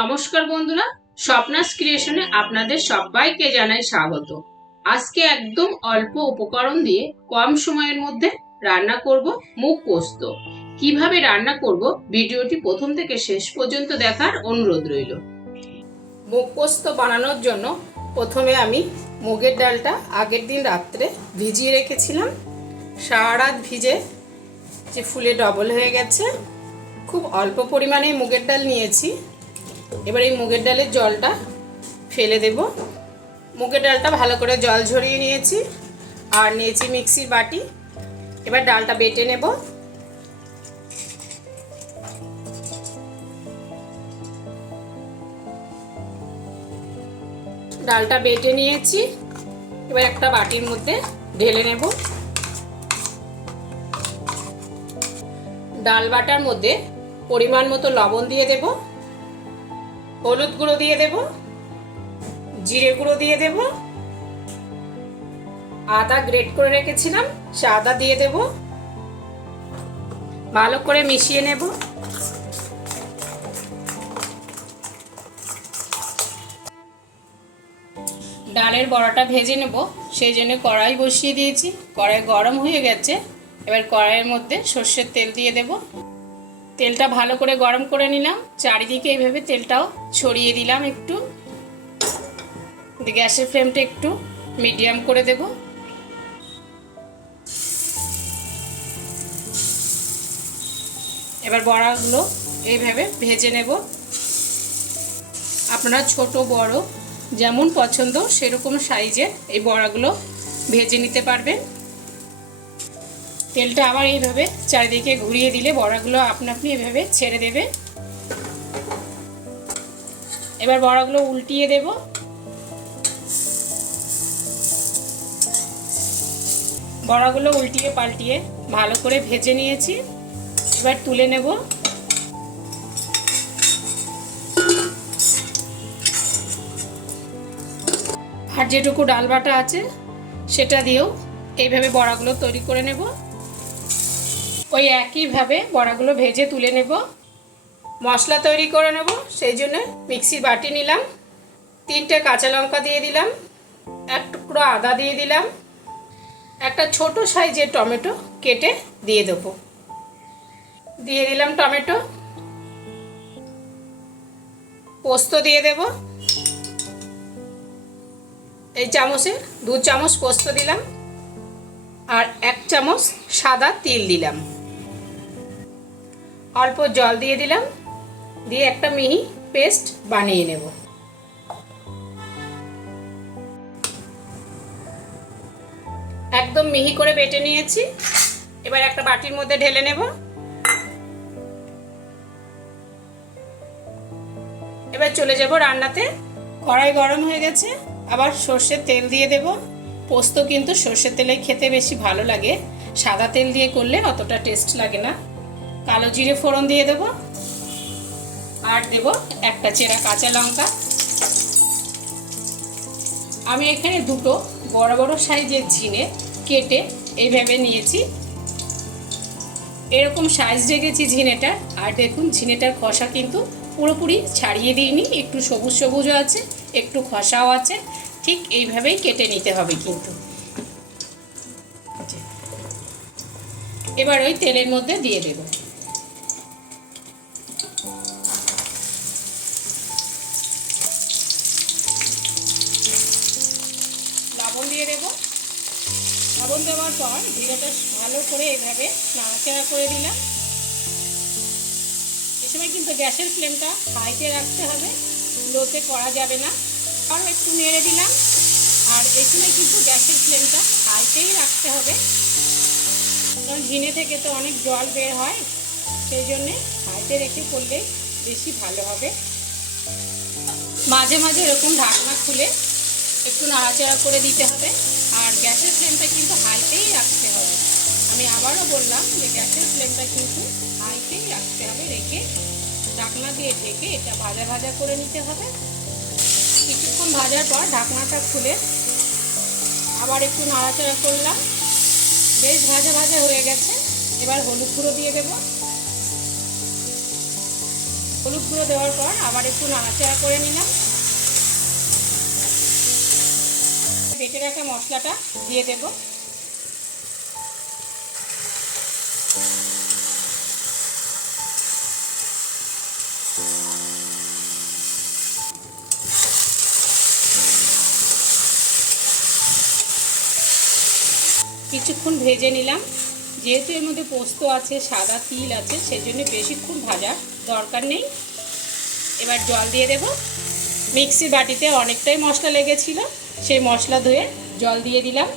নমস্কার বন্ধুরা, স্বপ্নাস ক্রিয়েশনে আপনাদের সবাইকে জানাই স্বাগত। আজকে একদম অল্প উপকরণ দিয়ে কম সময়ের মধ্যে রান্না করব মুগ পোস্ত। কিভাবে রান্না করব ভিডিওটি প্রথম থেকে শেষ পর্যন্ত দেখার অনুরোধ রইল। মুগ পোস্ত বানানোর জন্য প্রথমে আমি মুগের ডালটা আগের দিন রাত্রে ভিজিয়ে রেখেছিলাম। সারা রাত ভিজে যে ফুলে ডবল হয়ে গেছে। খুব অল্প পরিমাণে মুগের ডাল নিয়েছি। এবার এই মুগের ডালের জলটা ফেলে দেব। মুগের ডালটা ভালো করে জল ঝরিয়ে নিয়েছি আর নিয়েছি মিক্সির বাটি। এবার ডালটা বেটে নেব। ডালটা বেটে নিয়েছি, এবার একটা বাটির মধ্যে ঢেলে নেব। ডাল বাটার মধ্যে পরিমাণ মতো লবণ দিয়ে দেব, হলুদ গুঁড়ো দিয়ে দেব, জিরে গুঁড়ো দিয়ে দেব, আদা গ্রেট করে রেখেছিলাম সে আদা দিয়ে দেব। ভালো করে মিশিয়ে নেব। ডালের বড়াটা ভেজে নেব, সেই জন্য কড়াই বসিয়ে দিয়েছি। কড়াই গরম হয়ে গেছে। এবার কড়াইয়ের মধ্যে সর্ষের তেল দিয়ে দেব। তেলটা ভালো করে গরম করে নিলাম। চারিদিকে এইভাবে তেলটাও ছড়িয়ে দিলাম একটু। গ্যাসের ফ্লেমটা একটু মিডিয়াম করে দেব। এবার বড়াগুলো এইভাবে ভেজে নেব। আপনারা ছোট বড় যেমন পছন্দ সেরকম সাইজের এই বড়াগুলো ভেজে নিতে পারবেন। তেলটা আবার এইভাবে চারিদিকে ঘুরিয়ে দিলে বড়াগুলো আপনা আপনি এভাবে ছেড়ে দেবে। এবার বড়াগুলো উল্টিয়ে দেব। বড়াগুলো উল্টিয়ে পাল্টিয়ে ভালো করে ভেজে নিয়েছি। এবার তুলে নেব। আর যেটুকু ডাল বাটা আছে সেটা দিয়েও এইভাবে বড়াগুলো তৈরি করে নেব। ওই একইভাবে বড়াগুলো ভেজে তুলে নেব। মশলা তৈরি করে নেব, সেই জন্য মিক্সির বাটি নিলাম। 3টে কাঁচা লঙ্কা দিয়ে দিলাম, এক টুকরো আদা দিয়ে দিলাম, একটা ছোট সাইজের টমেটো কেটে দিয়ে দেবো। দিয়ে দিলাম টমেটো। পোস্ত দিয়ে দেব। এই চামচে 2 চামচ পোস্ত দিলাম আর 1 চামচ সাদা তিল দিলাম। অল্প জল দিয়ে দিলাম, দিয়ে একটা মিহি পেস্ট বানিয়ে নেব। একদম মিহি করে বেটে নিয়েছি। এবার একটা বাটির মধ্যে ঢেলে নেব। এবার চলে যাব রান্নাতে। কড়াই গরম হয়ে গেছে, আবার সর্ষের তেল দিয়ে দেব। পোস্ত কিন্তু সর্ষের তেলে খেতে বেশি ভালো লাগে, সাদা তেল দিয়ে করলে অতটা টেস্ট লাগে না। কালো জিরে ফোড়ন দিয়ে দেব আর দেব একটা চেরা কাঁচা লঙ্কা। আমি এখানে 2টো বড় বড় সাইজের ঝিঙে কেটে এইভাবে নিয়েছি। এরকম সাইজ রেখেছি ঝিঙেটার। আর দেখুন ঝিঙেটার খোসা কিন্তু পুরোপুরি ছাড়িয়ে দিইনি, একটু সবুজ সবুজও আছে, একটু খোসাও আছে। ঠিক এইভাবেই কেটে নিতে হবে কিন্তু। এবার ওই তেলের মধ্যে দিয়ে দেব। লবণ দিয়ে দেব। লবণ দেওয়ার পর জিরাটা ভালো করে এইভাবে নাড়াচাড়া করে দিলাম। এ সময় কিন্তু গ্যাসের ফ্লেমটা হাইতে রাখতে হবে, লোতে করা যাবে না। আরও একটু নেড়ে দিলাম। আর এই সময় কিন্তু গ্যাসের ফ্লেমটা হাইতেই রাখতে হবে, কারণ ঝিঙে থেকে তো অনেক জল বের হয়, সেই জন্যে হাইতে রেখে করলে বেশি ভালো হবে। মাঝে মাঝে এরকম ঢাকনা খুলে একটু নাড়াচাড়া করে দিতে হবে। আর গ্যাসের ফ্লেমটা কিন্তু হাইতেই রাখতে হবে। আমি আবারও বললাম যে গ্যাসের ফ্লেমটা কিন্তু হাইতেই রাখতে হবে, রেখে ঢাকনা দিয়ে ঢেকে এটা ভাজা ভাজা করে নিতে হবে। কিছুক্ষণ ভাজার পর ঢাকনাটা খুলে আবার একটু নাড়াচাড়া করলাম। বেশ ভাজা ভাজা হয়ে গেছে। এবার হলুদ গুঁড়ো দিয়ে দেব, হলুদ গুঁড়ো দেওয়ার পর আবার একটু নাড়াচাড়া করে নিলাম। বেটে রাখা মশলাটা দিয়ে দেব। কিছুক্ষণ ভেজে নিলাম। যেহেতু এর মধ্যে পোস্ত আছে, সাদা তিল আছে, সেজন্য বেশিক্ষণ ভাজার দরকার নেই। এবার জল দিয়ে দেব। মিক্সির বাটিতে অনেকটাই মশলা লেগেছিল, সেই মশলা ধুয়ে জল দিয়ে দিলাম।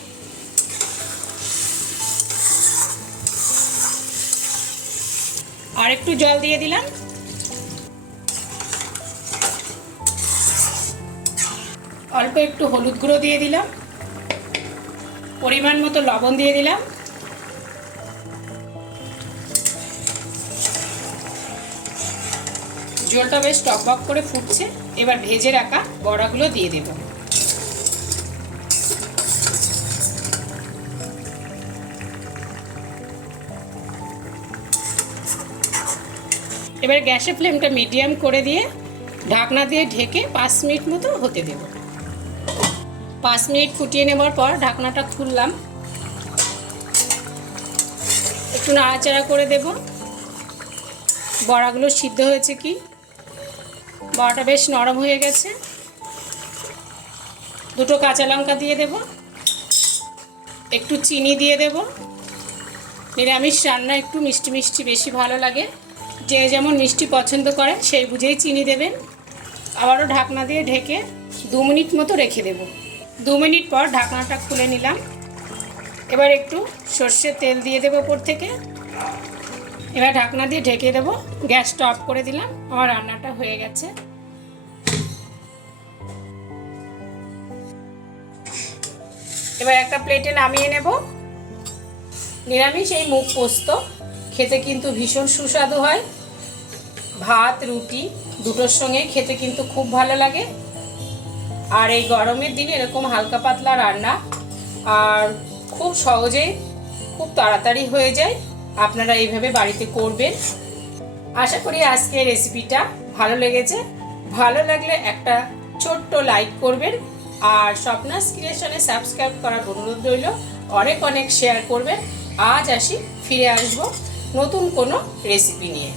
আর একটু জল দিয়ে দিলাম। অল্প একটু হলুদ গুঁড়ো দিয়ে দিলাম। পরিমাণ মতো লবণ দিয়ে দিলাম। জলটা বেশ টকবক করে ফুটছে। এবার ভেজে রাখা বড়াগুলো দিয়ে দেব। এবার গ্যাসের ফ্লেমটা মিডিয়াম করে দিয়ে ঢাকনা দিয়ে ঢেকে 5 মিনিট মতো হতে দেব। 5 মিনিট ফুটিয়ে নেবার পর ঢাকনাটা খুললাম। একটু নাড়াচাড়া করে দেব। বড়াগুলো সিদ্ধ হয়েছে কি, বড়াটা বেশ নরম হয়ে গেছে। দুটো কাঁচা লঙ্কা দিয়ে দেব। একটু চিনি দিয়ে দেব। নিরামিষ রান্না একটু মিষ্টি মিষ্টি বেশি ভালো লাগে। যে যেমন মিষ্টি পছন্দ করে সেই বুঝেই চিনি দেবেন। আবারও ঢাকনা দিয়ে ঢেকে 2 মিনিট মতো রেখে দেব। 2 মিনিট পর ঢাকনাটা খুলে নিলাম। এবার একটু সর্ষের তেল দিয়ে দেবো উপর থেকে। এবার ঢাকনা দিয়ে ঢেকে দেবো। গ্যাসটা অফ করে দিলাম। আমার রান্নাটা হয়ে গেছে। এবার একটা প্লেটে নামিয়ে নেব। নিরামিষ এই মুগ পোস্ত খেতে কিন্তু ভীষণ সুস্বাদু হয়। ভাত রুটি দুটোর সঙ্গে খেতে কিন্তু খুব ভালো লাগে। আর এই গরমের দিনে এরকম হালকা পাতলা রান্না আর খুব সহজেই খুব তাড়াতাড়ি হয়ে যায়। আপনারা এইভাবে বাড়িতে করবেন। আশা করি আজকের রেসিপিটা ভালো লেগেছে। ভালো লাগলে একটা ছোট্ট লাইক করবেন আর স্বপ্নাস ক্রিয়েশনে সাবস্ক্রাইব করার অনুরোধ রইল। অনেক অনেক শেয়ার করবেন। আজ আসি, ফিরে আসবো নতুন কোনো রেসিপি নিয়ে।